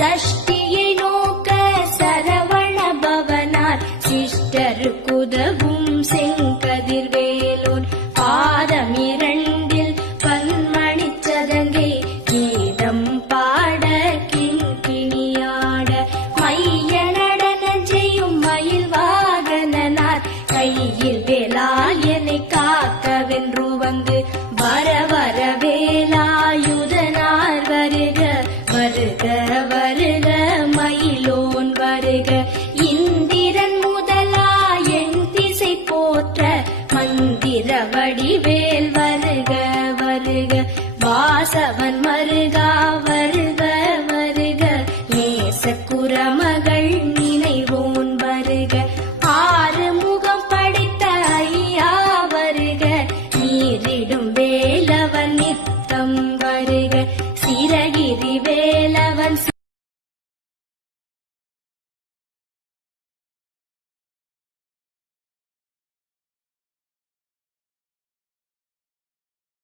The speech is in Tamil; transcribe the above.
சஷ்டியை நோக்க சரவண பவனார் சிஷ்டருக்குதவும் செங்கதிர்வேலோன் பாதமிரண்டில் பன்மணிச் சதங்கை கீதம் பாட கிண்கிணியாட மைய நடன செய்யும் மயில் வாகனனார் கையில் வேலாயனை காக்கவென்று வந்து வர வர வேலாயுதனார் வருக வருக வருக மயிலோன் வருக இந்திரன் முதலா என் திசை போற்ற மந்திர வடிவேல் வருக வருக வாசவன் மருகா